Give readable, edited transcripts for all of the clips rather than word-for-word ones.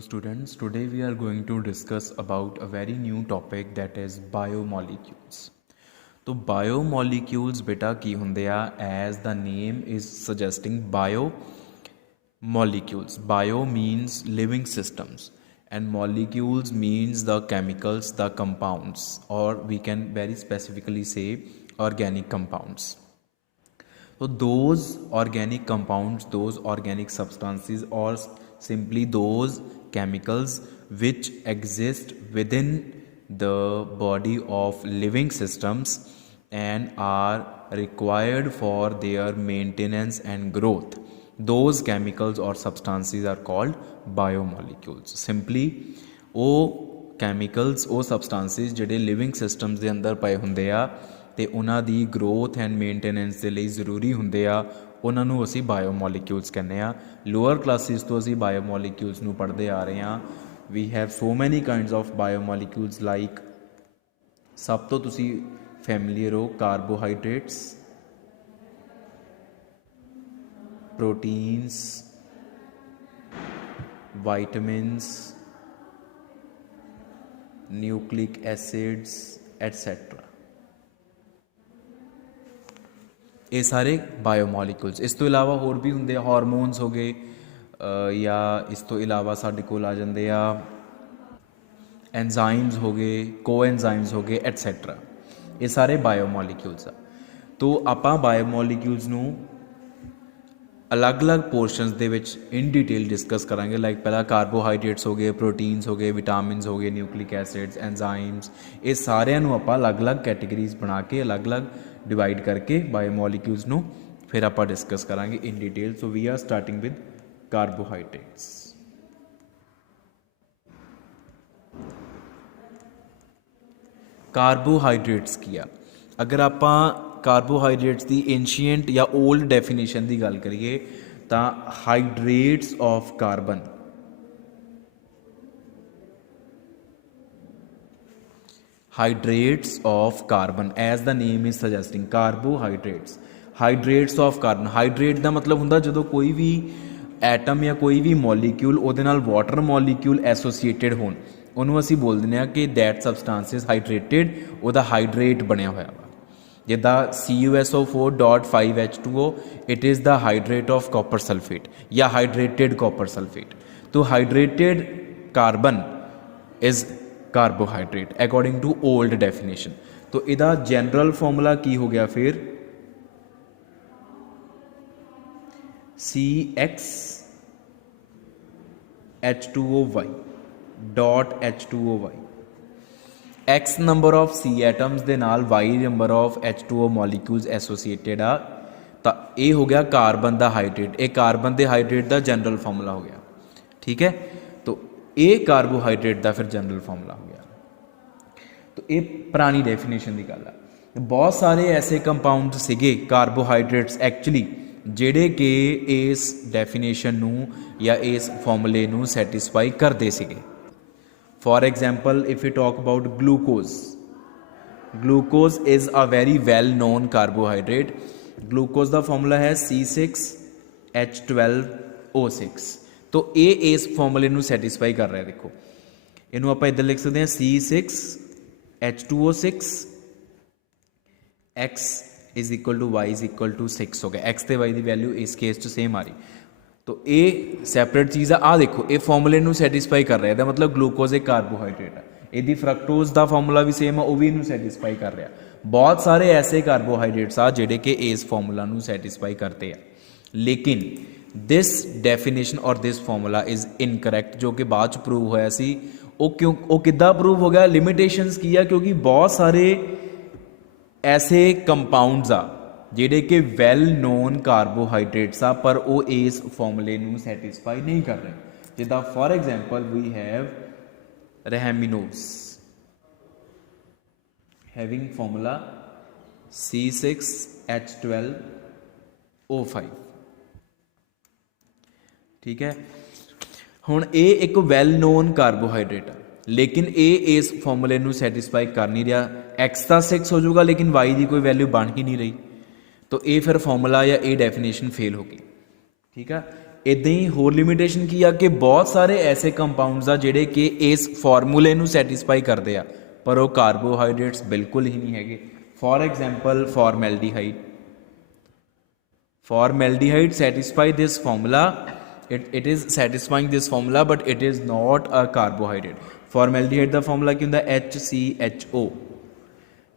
Hello students, today we are going to discuss about a very new topic that is biomolecules. तो biomolecules बेटा की ਹੁੰਦੇ ਆ as the name is suggesting biomolecules. Bio means living systems and molecules means the chemicals, the compounds, or we can very specifically say organic compounds. So those organic compounds, those organic substances, or simply those chemicals which exist within the body of living systems and are required for their maintenance and growth, those chemicals or substances are called biomolecules. Simply ਉਹ chemicals, ਉਹ substances ਜਿਹੜੇ living systems ਦੇ ਅੰਦਰ ਪਏ ਹੁੰਦੇ ਆ ਤੇ ਉਹਨਾਂ ਦੀ ਗਰੋਥ ਐਂਡ ਮੇਨਟੇਨੈਂਸ ਦੇ ਲਈ ਜ਼ਰੂਰੀ ਹੁੰਦੇ ਆ, ਉਹਨਾਂ ਨੂੰ ਅਸੀਂ ਬਾਇਓਮੋਲੀਕਿਊਲਸ ਕਹਿੰਦੇ ਆ। ਲੋਅਰ ਕਲਾਸਿਸ ਤੋਂ ਅਸੀਂ ਬਾਇਓਮੋਲੀਕਿਊਲਸ ਨੂੰ ਪੜ੍ਹਦੇ ਆ ਰਹੇ ਹਾਂ। ਵੀ ਹੈਵ ਸੋ ਮੈਨੀ ਕਾਈਂਡਸ ਆਫ ਬਾਇਓਮੋਲੀਕਿਊਲਸ ਲਾਈਕ ਸਭ ਤੋਂ ਤੁਸੀਂ ਫੈਮੀਲੀਅਰ ਹੋ carbohydrates, proteins, vitamins, nucleic acids etcetera. ਇਹ ਸਾਰੇ ਬਾਇਓਮੋਲੀਕੂਲਸ। ਇਸ ਤੋਂ ਇਲਾਵਾ ਹੋਰ ਵੀ ਹੁੰਦੇ ਆ, ਹਾਰਮੋਨਸ ਹੋ ਗਏ, ਜਾਂ ਇਸ ਤੋਂ ਇਲਾਵਾ ਸਾਡੇ ਕੋਲ ਆ ਜਾਂਦੇ ਆ ਐਨਜ਼ਾਈਮਸ ਹੋ ਗਏ, ਕੋ ਐਨਜ਼ਾਈਮਸ ਹੋ ਗਏ ਐਟਸੈਟਰਾ। ਇਹ ਸਾਰੇ ਬਾਇਓਮੋਲੀਕੂਲਸ ਆ। ਤੋ ਆਪਾਂ ਬਾਇਓਮੋਲੀਕੂਲਸ ਨੂੰ ਅਲੱਗ-ਅਲੱਗ ਪੋਰਸ਼ਨਸ ਦੇ ਵਿੱਚ ਇਨ ਡਿਟੇਲ ਡਿਸਕਸ ਕਰਾਂਗੇ। ਲਾਈਕ ਪਹਿਲਾਂ ਕਾਰਬੋਹਾਈਡਰੇਟਸ ਹੋ ਗਏ, ਪ੍ਰੋਟੀਨਸ ਹੋ ਗਏ, ਵਿਟਾਮਿਨਸ ਹੋ ਗਏ, ਨਿਊਕਲਿਕ ਐਸਿਡਸ, ਐਨਜ਼ਾਈਮਸ। ਇਹ ਸਾਰਿਆਂ ਨੂੰ ਆਪਾਂ ਅਲੱਗ-ਅਲੱਗ ਕੈਟੇਗਰੀਜ਼ ਬਣਾ ਕੇ ਅਲੱਗ-ਅਲੱਗ डिवाइड करके बायोमोलिक्यूल्स ਨੂੰ फिर आप डिस्कस करांगे in detail. So we are starting with carbohydrates. Carbohydrates की आ, अगर आप कार्बोहाइड्रेट्स की एंशियंट या ओल्ड डेफिनेशन की गल करिए तो hydrates of carbon, hydrates of carbon as the name is suggesting, carbohydrates, hydrates of carbon। hydrate ਦਾ ਮਤਲਬ ਹੁੰਦਾ ਜਦੋਂ ਕੋਈ ਵੀ ਐਟਮ ਜਾਂ ਕੋਈ ਵੀ ਮੋਲੀਕਿਊਲ ਉਹਦੇ ਨਾਲ ਵਾਟਰ ਮੋਲੀਕਿਊਲ ਐਸੋਸੀਏਟਡ ਹੋਣ, ਉਹਨੂੰ ਅਸੀਂ ਬੋਲ ਦਿੰਦੇ ਹਾਂ ਕਿ ਦੈਟ ਸਬਸਟੈਂਸ ਇਜ਼ ਹਾਈਡਰੇਟਡ, ਉਹਦਾ ਹਾਈਡਰੇਟ ਬਣਿਆ ਹੋਇਆ ਵਾ। ਜਿੱਦਾਂ CuSO4.5H2O, it is the hydrate of copper sulphate ਜਾਂ ਹਾਈਡਰੇਟਡ ਕਾਪਰ ਸਲਫੇਟ। ਤੋ hydrated carbon is carbohydrate according to old definition. तो इहदा जनरल फॉर्मूला की हो गया फिर CxH2OY dot H2OY। X number of C atoms दे नाल Y number of H2O molecules associated आ, तो ये हो गया कार्बन का हाइड्रेट। ये कार्बन के हाइड्रेट का जनरल फॉर्मूला हो गया, ठीक है। तो ये कार्बोहाइड्रेट का फिर जनरल फॉर्मूला हो गया। तो ये पुरानी डेफिनेशन की गल है। बहुत सारे ऐसे कंपाउंड सीगे कार्बोहाइड्रेट्स एक्चुअली जिहड़े कि इस डेफिनेशन नू या इस फॉर्मूले नू सैटिस्फाई करते सीगे। For example if you talk about glucose, glucose is a very well known carbohydrate. Glucose का फॉर्मूला है C6H12O6। तो ये इस फॉर्मूले नू सैटिस्फाई कर रहा है। देखो इनू आप इधर लिख सकते हैं C6H2O6, X is equal to Y is equal to 6 हो गया। X ते Y की वैल्यू इस केस च सेम आ रही। तो ये सैपरेट चीज़ आ देखो, ये फॉर्मूले नू सैटिस्फाई कर रहा है। मतलब ग्लूकोज एक कार्बोहाइड्रेट है, यदि फ्रक्टोज का फॉर्मूला भी सेम है, वह भी इनू सैटिस्फाई कर रहा। बहुत सारे ऐसे कार्बोहाइड्रेट्स आ जिहड़े कि इस फॉर्मूला नू सैटिस्फाई करते हैं, लेकिन दिस डेफिनेशन और दिस फॉर्मूला इज़ इनकरैक्ट, जो कि बाद प्रूव होया सी। वो किद्दां प्रूव हो गया, लिमिटेशंस की है, क्योंकि बहुत सारे ऐसे कंपाउंड्स आ जिहड़े कि वैल नोन कार्बोहाइड्रेट्स आ, पर वो इस फॉर्मूले नू सैटिस्फाई नहीं कर रहे। जिद्दां for example we have rhamnose having formula C6H12O5, ठीक है। हुण ये एक वैल नोन कार्बोहाइड्रेट है, लेकिन ये इस फॉर्मूले नू सैटिस्फाई कर नहीं रहा। X का 6 हो जाऊगा लेकिन Y की कोई वैल्यू बन ही नहीं रही। तो ये फिर फॉर्मूला या ये डेफिनेशन फेल होगी, ठीक है। इदां ही होर लिमिटेशन की आ कि बहुत सारे ऐसे कंपाउंड्स आ जिहड़े कि इस फॉर्मूले नूं सैटिस्फाई करते आ पर वो कार्बोहाइड्रेट्स बिल्कुल ही नहीं हैगे। For example formaldehyde, formaldehyde satisfy this formula, it is satisfying this formula but it is not a carbohydrate। formaldehyde the formula ਕੀ ਹੁੰਦਾ HCHO,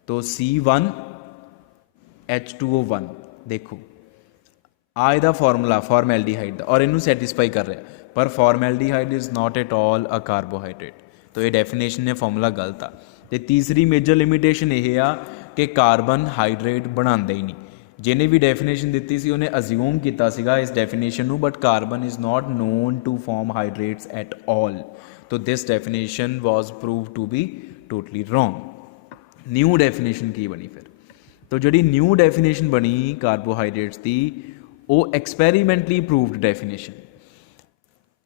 तो C1 H2O1 देखो आ ਇਹਦਾ ਫਾਰਮੂਲਾ ਫਾਰਮੈਲਡੀਹਾਈਡ ਦਾ ਔਰ ਇਹਨੂੰ ਸੈਟੀਸਫਾਈ ਕਰ ਰਿਹਾ ਪਰ formaldehyde is not at all a carbohydrate. तो ये डेफिनेशन ने फॉर्मूला गलत आ। तो तीसरी मेजर लिमिटेशन यह आ कि कार्बन हाइड्रेट बनाते ही नहीं। जिन्हें भी डेफिनेशन दी सी उन्हें अज्यूम किया सीगा इस डेफिनेशन नू but carbon is not known to form hydrates at all. तो this definition was prove to be totally wrong. New definition की बनी फिर, तो जी न्यू डेफिनेशन बनी कार्बोहाइड्रेट्स की वो एक्सपैरीमेंटली प्रूवड डेफिनेशन।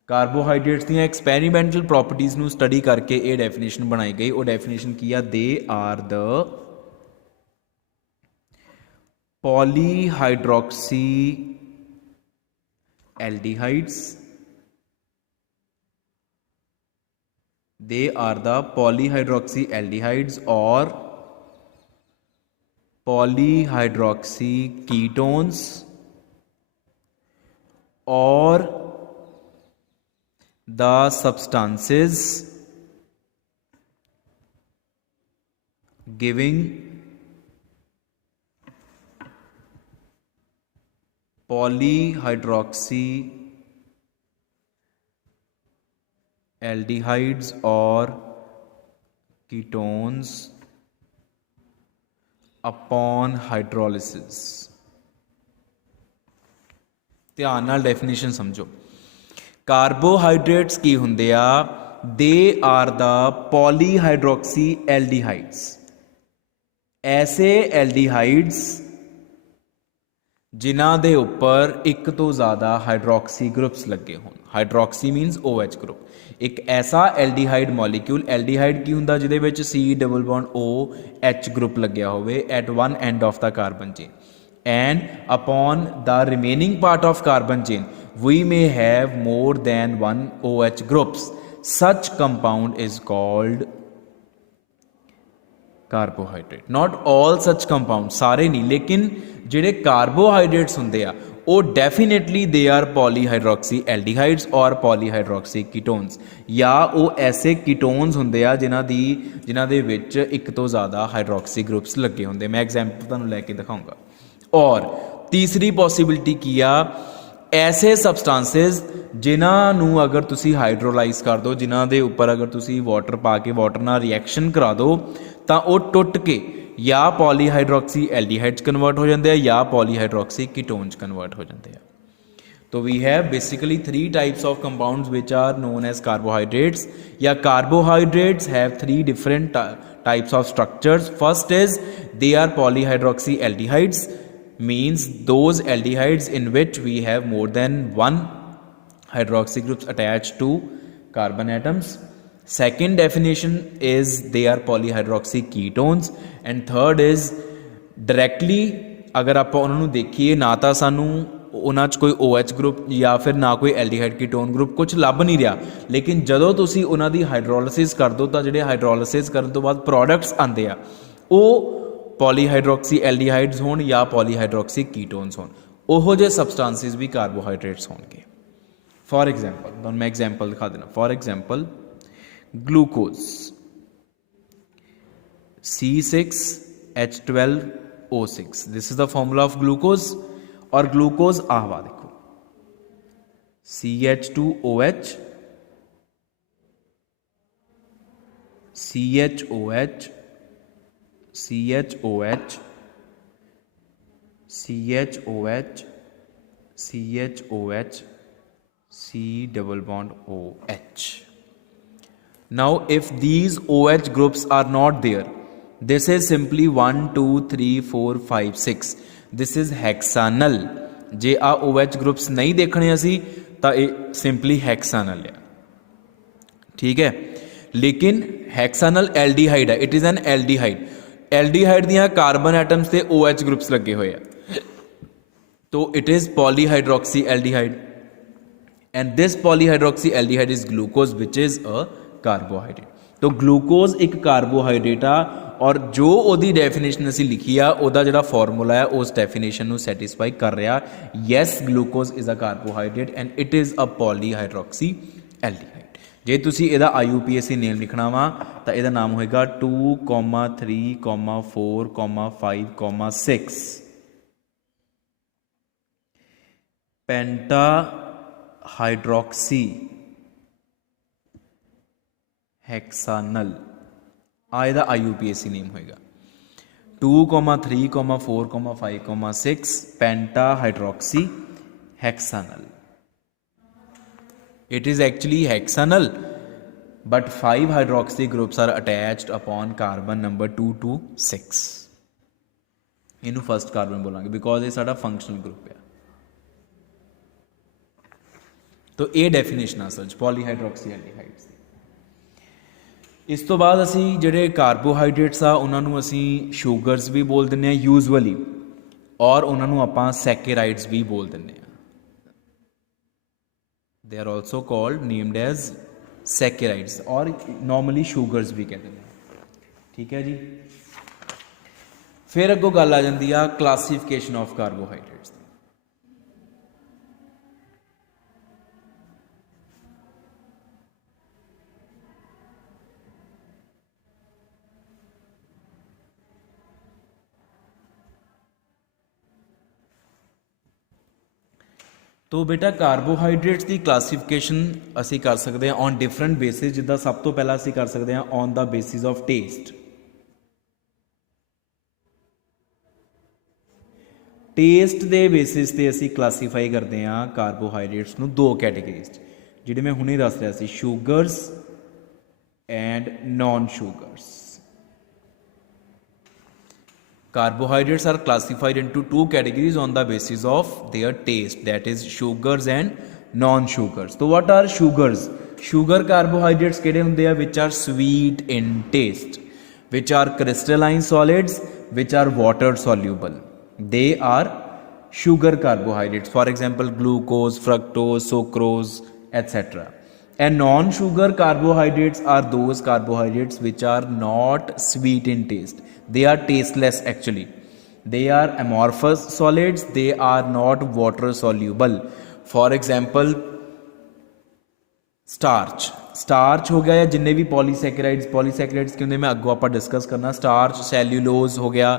कार्बोहाइड्रेट्स दी एक्सपैरीमेंटल प्रॉपर्टीज़ नू स्टडी करके ये डेफिनेशन बनाई गई। वो डेफिनेशन की आ, they are the polyhydroxy aldehydes, they are the polyhydroxy aldehydes और पॉलीहाइड्रोक्सी कीटोन्स और the substances giving polyhydroxy aldehydes or ketones upon hydrolysis। ध्यान नाल डेफिनेशन समझो। कार्बोहाइड्रेट्स की होंदे आ, they are the polyhydroxy aldehydes. ऐसे एल्डिहाइड्स जिन्हां दे उपर एक तो ज़्यादा हाइड्रोक्सी ग्रुप्स लगे होण। Hydroxy minus OH group. एक ऐसा एल्डिहाइड मॉलीक्यूल, एल्डिहाइड की हुंदा जिहदे विच C double bond OH group लग्या होवे at one end of the carbon chain, and upon the remaining part of carbon chain we may have more than one OH groups। such compound is called carbohydrate। not all such compounds, सारे नहीं, लेकिन जिहड़े carbohydrates हुंदे आ वो definitely they are polyhydroxy aldehydes और polyhydroxy ketones, या वो ऐसे कीटोन्स होंदे आ जिन्हां दे विच एक तो ज़्यादा हाइड्रोक्सी ग्रुप्स लगे होंदे। मैं एग्जाम्पल तुहानूं लैके दिखाऊंगा। और तीसरी पॉसिबिलिटी की आ, ऐसे सबसटांसिस जिन्होंने अगर तुसी हाइड्रोलाइज कर दो, जिन्हों के उपर अगर तुसी वाटर पा के वाटर नाल रिएक्शन करा दो तो वो टुट के या पॉलीहाइड्रोक्सी एल्डिहाइड्स कन्वर्ट हो जाते हैं या पॉलीहाइड्रोक्सी कीटोन्स कन्वर्ट हो जाते हैं। तो we have basically 3 types of compounds which are known as carbohydrates, या carbohydrates have 3 different types of structures. First is they are polyhydroxy aldehydes, means those aldehydes in which we have more than one hydroxy groups attached to carbon atoms। second definition is they are polyhydroxy ketones, and third is directly अगर आप उन्होंने देखिए ना तो सानू उन्हां च कोई OH ग्रुप या फिर ना कोई एल्डिहाइड कीटोन ग्रुप कुछ लभ नहीं रहा, लेकिन जदों तुसी उन्हां दी हाइड्रोलिसिस कर दो तो जिहड़े हाइड्रोलिसिस करन तो बाद प्रोडक्ट्स आंदे आ वो पॉलीहाइड्रोक्सी एल्डिहाइड्स होण या पॉलीहाइड्रोक्सी कीटोन्स होण, ओहो जे सबसटांसिस भी कार्बोहाइड्रेट्स होणगे। फॉर एग्जाम्पल तुहानूं मैं एग्जाम्पल दिखा देना। For example glucose C6H12O6, this is the formula of glucose. और ग्लूकोज आवा देखो CH2OH CHOH CHOH CHOH CHOH C double bond OH। now if these OH groups are not there, this is simply 1 2 3 4 5 6, this is hexanal। J uh OH groups नहीं देखने असी तो ये simply hexanal है, ठीक है। लेकिन hexanal एल्डिहाइड है, it is an aldehyde. Aldehyde दियां कार्बन एटम्स ते OH ग्रुप्स लगे हुए हैं, तो it is polyhydroxy aldehyde. And this polyhydroxy aldehyde is glucose which is a carbohydrate. तो ग्लूकोज एक कार्बोहाइड्रेट आ और जो ਉਹਦੀ ਡੈਫੀਨੇਸ਼ਨ ਅਸੀਂ ਲਿਖੀ ਆ ਉਹਦਾ ਜਿਹੜਾ ਫਾਰਮੂਲਾ ਹੈ ਉਸ ਡੈਫੀਨੇਸ਼ਨ ਨੂੰ ਸੈਟੀਸਫਾਈ ਕਰ ਰਿਹਾ। Yes glucose is a carbohydrate and it is a polyhydroxy aldehyde. ਜੇ ਤੁਸੀਂ ਇਹਦਾ IUPAC ਨੇਮ ਲਿਖਣਾ ਵਾ ਤਾਂ ਇਹਦਾ ਨਾਮ ਹੋਏਗਾ 2,3,4,5,6 ਪੈਂਟਾ हाइड्रोक्सी हेक्सानल आ ਇਹਦਾ IUPAC नेम होएगा 2,3,4,5,6 पेंटा hydroxy हेक्सानल। It is actually hexanal but 5 hydroxy groups are attached upon carbon number 2 to 6। इनू फर्स्ट कार्बन बोलांगे बिकॉज ये साडा फंक्शनल ग्रुप है। तो ये डेफिनेशन असल पॉलीहाइड्रोक्सी एल्डिहाइड्स ਦੀ। इस तो बाद असी ਜਿਹੜੇ ਕਾਰਬੋਹਾਈਡਰੇਟਸ ਆ ਉਹਨਾਂ ਨੂੰ ਅਸੀਂ ਸ਼ੂਗਰਸ ਵੀ ਬੋਲ ਦਿੰਦੇ ਆ ਯੂਜੂਅਲੀ ਔਰ ਉਹਨਾਂ ਨੂੰ ਆਪਾਂ ਸੈਕਰਾਈਡਸ ਵੀ ਬੋਲ ਦਿੰਦੇ ਆ। they are also called named as saccharides और normally sugars भी कहते हैं। ठीक है जी। फिर अगों गल आ जाती है क्लासीफिकेशन ऑफ कार्बोहाइड्रेट्स। तो बेटा कार्बोहाइड्रेट्स की क्लासीफिकेशन असी कर सकते हैं ऑन डिफरेंट बेसिस। जिदा सब तो पहला असी कर सकते हैं on the basis of taste. Taste के बेसिस पे असी क्लासीफाई करते हैं कार्बोहाइड्रेट्स नूं दो कैटेगरीज जिहड़े मैं हुणे दस रहा सी sugars and non sugars. Carbohydrates are classified into two categories on the basis of their taste, that is sugars and non-sugars. So what are sugars? Sugar carbohydrates केड़े हुंदे आ which are sweet in taste, which are crystalline solids, which are water soluble. They are sugar carbohydrates. For example, glucose, fructose, sucrose, etc. And non-sugar carbohydrates are those carbohydrates which are not sweet in taste. They are tasteless actually. They are amorphous solids. They are not water soluble. For example, starch हो गया या जिन्ने भी polysaccharides के होंगे मैं अगों आप discuss करना। स्टार्च, सैल्यूलोज हो गया,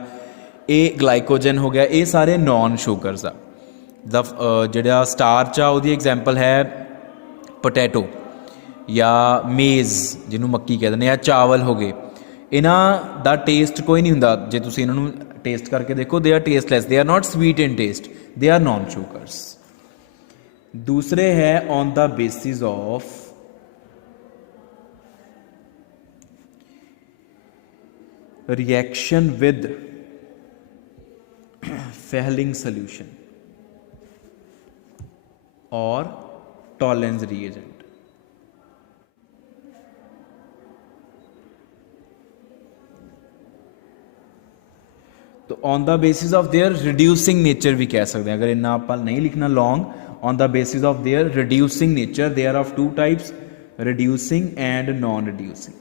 ये ग्लाइकोजन हो गया, ये सारे नॉन शुगर्स आ। जिहड़ा स्टार्च आ उहदी एग्जाम्पल है पोटैटो या मेज़ जिन्होंने मक्की कहते हैं या चावल हो गए। इन्हां दा टेस्ट कोई नहीं हुंदा जे तुसीं इन्हां नूं टेस्ट करके देखो। They are tasteless, they are not sweet in taste, they are non sugars. दूसरे है on the basis of reaction with Fehling solution और टॉलेंस रिएजेंट। तो on the basis of their reducing nature भी कह सकते हैं। अगर इन्ना आप नहीं लिखना long, on the basis of their reducing nature. They are of two types, reducing and non reducing.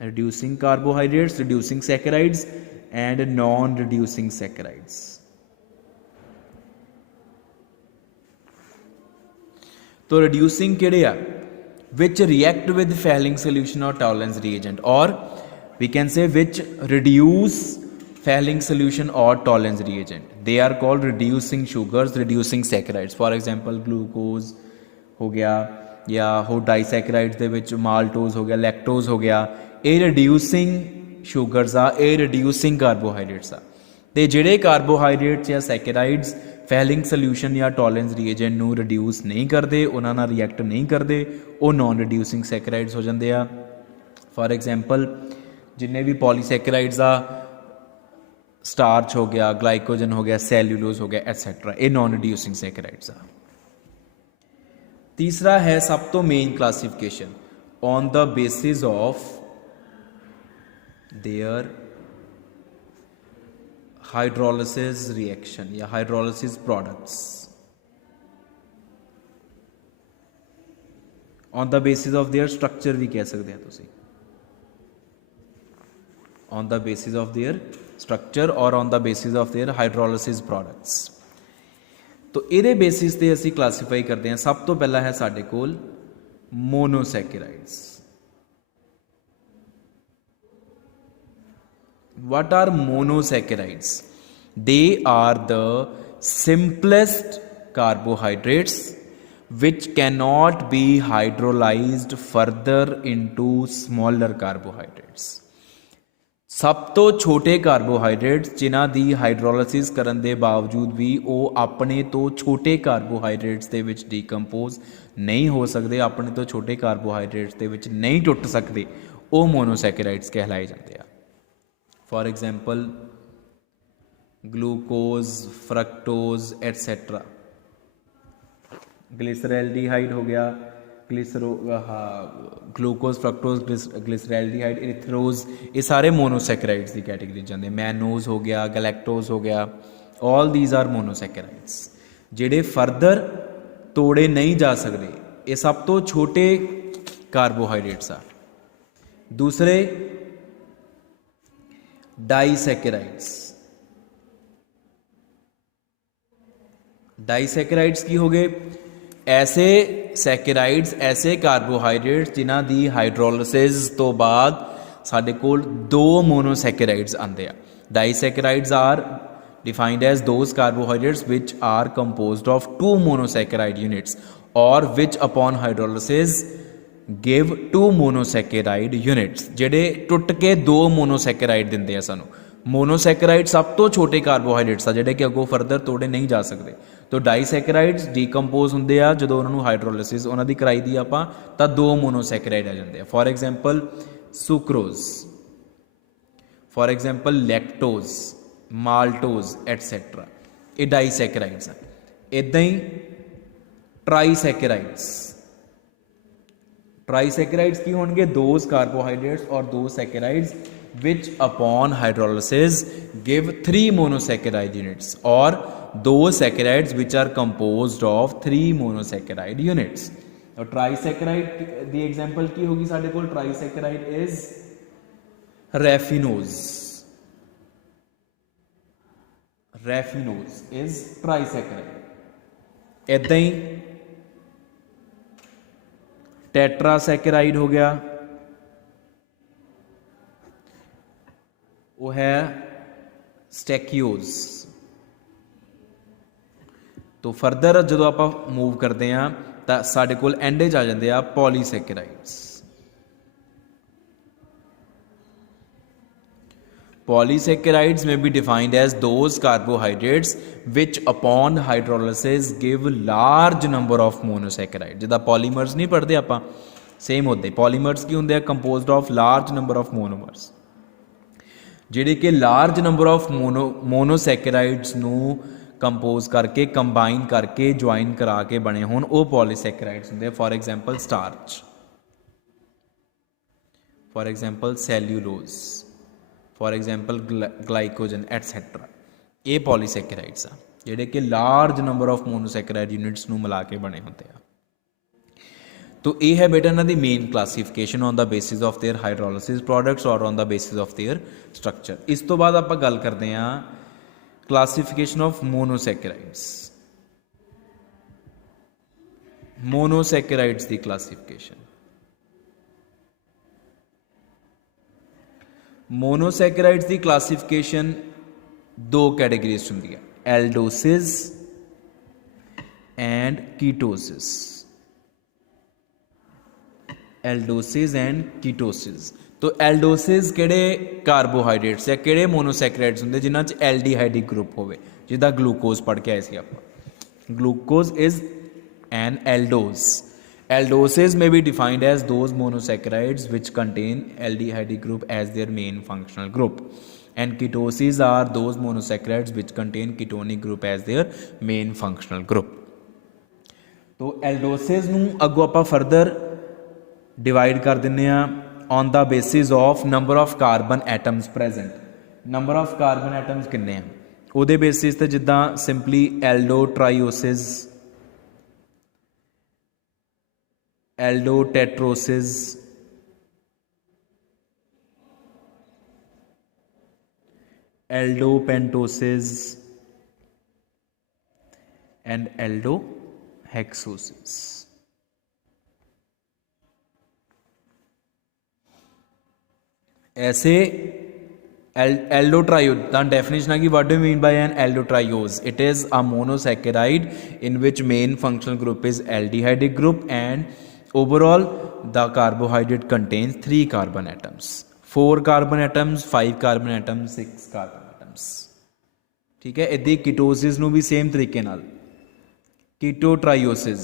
Reducing carbohydrates, reducing saccharides and non reducing saccharides. तो रिड्यूसिंग केड़े आ which react with Fehling solution और Tollens reagent, और we can say which reduce Fehling solution और Tollens reagent. They are called reducing sugars, reducing saccharides. For example glucose हो गया या हो डाईसैकेराइड्स दे विच माल्टोज हो गया, लैक्टोज हो गया, ये रिड्यूसिंग शुगर्स आ, ये रिड्यूसिंग कार्बोहाइड्रेट्स आ। ते जिहड़े कार्बोहाइड्रेट्स या सैकेराइड्स फेहलिंग सोल्यूशन या टॉलेंस रिएजेंट नूं रिड्यूस नहीं करते, उन्हां नाल रिएक्ट नहीं करते, वो नॉन रिड्यूसिंग सैकेराइड्स हो जाते हैं। फॉर एग्जाम्पल जिन्ने भी पॉलीसैकेराइड्स आ, स्टार्च हो गया, ग्लाइकोजन हो गया, सैल्यूलोज हो गया, एटसेट्रा, ये नॉन रिड्यूसिंग सैकेराइड्स आ। तीसरा है सब तो main classification on the basis of their hydrolysis reaction या hydrolysis products. On the basis of their structure भी कह सकते हैं तुसी, on the basis of their structure और on the basis of their hydrolysis products. तो ये बेसिस ते असी क्लासीफाई करते हैं। सब तो पहला है साडे कोल monosaccharides. What are monosaccharides? They are the simplest carbohydrates which cannot be hydrolyzed further into smaller carbohydrates। सब तो छोटे कार्बोहाइड्रेट्स जिन्हां दी हाइड्रोलिसिस करन दे बावजूद भी वो अपने तो छोटे कार्बोहाइड्रेट्स दे विच डीकंपोज नहीं हो सकते, अपने तो छोटे कार्बोहाइड्रेट्स दे विच नहीं टुट सकते, वो मोनोसैकेराइड्स कहलाए जाते हैं। For example glucose, fructose etcetera, glyceraldehyde हो गया, ग्लूकोज, फ्रक्टोज, ग्लिसरैल्डिहाइड, इरिथ्रोज, ये सारे मोनोसैकेराइड्स की कैटेगरी जाते। मैनोज हो गया, गलैक्टोज हो गया, ऑल दीज आर मोनोसैकेराइड्स जिहड़े फर्दर तोड़े नहीं जा सकते। ये सब तो छोटे कार्बोहाइड्रेट्स आ। दूसरे डाइसैकेराइड्स। डाइसैकेराइड्स की हो गए ऐसे सैकेराइड्स, ऐसे कार्बोहाइड्रेट्स जिन्हां दी हाइड्रोलिसिस तो बाद साडे कोल दो मोनोसैकेराइड्स आंदे आ। Disaccharides are defined as those carbohydrates which are composed of two monosaccharide units और which upon hydrolysis give two monosaccharide units, जिहड़े टुट के दो मोनोसैकेराइड दिंदे आ सानू। मोनोसैकेराइड सब तो छोटे कार्बोहाइड्रेट्स आ जिहड़े कि अगों फर्दर तोड़े नहीं जा सकते। तो डाइसैकेराइड्स डीकंपोज हुंदे आ जदों उन्हां नूं हाइड्रोलिसिस उन्हां दी कराई दी आपां तां दो मोनोसैकेराइड आ जांदे आ। For example sucrose, for example lactose, maltose etcetera, ये डाइसैकेराइड्स आ। इदां ही ट्राईसैकेराइड्स। ट्राईसैकेराइड्स की होंगे दोज कार्बोहाइड्रेट्स और those saccharides which upon hydrolysis give three monosaccharide units और those saccharides which are composed of three monosaccharide units. और ट्राईसैकेराइड दी एग्जांपल की होगी साडे कोल, trisaccharide is raffinose. Raffinose is trisaccharide. इदां ही टेट्रासैकेराइड हो गया, वो है स्टैकियोज। तो फर्दर जो आप मूव करते हैं तो साडे कोल एंड च आ जाते हैं polysaccharides. Polysaccharides may be defined as those carbohydrates which upon hydrolysis give large number of monosaccharides। जिदा polymers नहीं पढ़ते आपां, सेम होते polymers की होंगे composed of large number of monomers, जिहड़े कि large number of monosaccharides नूं कंपोज करके कंबाइन करके ज्वाइन करा के बने होण वो पॉलीसैकेराइड्स होंगे। For example starch, for example cellulose, for example glycogen etcetera, ये पॉलीसैकेराइड्स आ जिहड़े कि large number of monosaccharide units नूं मिला के बने होंगे आ। तो ये है बेटा इन्हां दी main classification on the basis of their hydrolysis products और on the basis of their structure. इस तो बाद आपां गल करते हैं क्लासीफिकेशन ऑफ मोनोसैकेराइड्स। मोनोसैकेराइड्स दी क्लासीफिकेशन। मोनोसैकेराइड्स दी क्लासीफिकेशन दो कैटेगरीज होंदी है, aldoses and ketoses. Aldoses and ketoses. तो एल्डोसिस किहड़े कार्बोहाइड्रेट्स या किहड़े मोनोसैकेराइड्स होंदे जिन्हां च एल्डिहाइडिक ग्रुप होवे, जिद्दां ग्लूकोज पढ़ के आए सी आपां। Glucose is an Eldhose. Aldoses may be defined as those monosaccharides which contain aldehydic group as their main functional group, and ketoses are those monosaccharides which contain ketonic group as their main functional group. तो aldoses ਨੂੰ ਅੱਗੋਂ ਆਪਾਂ further divide ਕਰ ਦਿੰਨੇ ਆ on the basis of number of carbon atoms present. number of carbon atoms ਕਿੰਨੇ ਆ ਉਹਦੇ ਬੇਸਿਸ ਤੇ, ਜਿੱਦਾਂ simply ਐਲਡੋ ਟਰਾਈਓਸਿਸ aldotetrosis, aldopentoses and aldohexoses. ऐसे aldotriose, the definition है कि what do you mean by an aldotriose? It is a monosaccharide in which main functional group is aldehydic group, and overall the carbohydrate contains 3 carbon atoms, 4 carbon atoms, 5 carbon atoms, 6 carbon atoms. ठीक है, इदी ketosis ਨੂੰ ਵੀ same ਤਰੀਕੇ ਨਾਲ कीटोट्रायोसिस,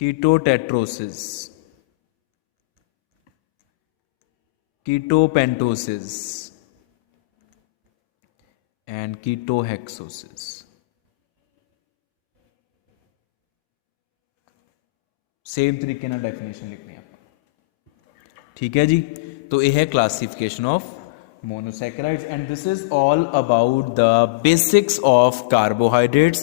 कीटोटेट्रोसिस, कीटोपेंटोसिस and कीटोहेक्सोसिस. Same तरीके ਨਾਲ definition लिखनी है ਆਪਾਂ. ठीक है जी, तो यह है classification of monosaccharides, and this is all about the basics of carbohydrates,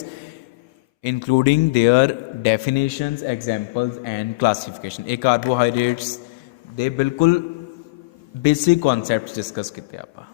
including their definitions, examples and classification. ये carbohydrates दे बिल्कुल बेसिक कॉन्सेप्ट्स डिस्कस किए ਆਪਾਂ.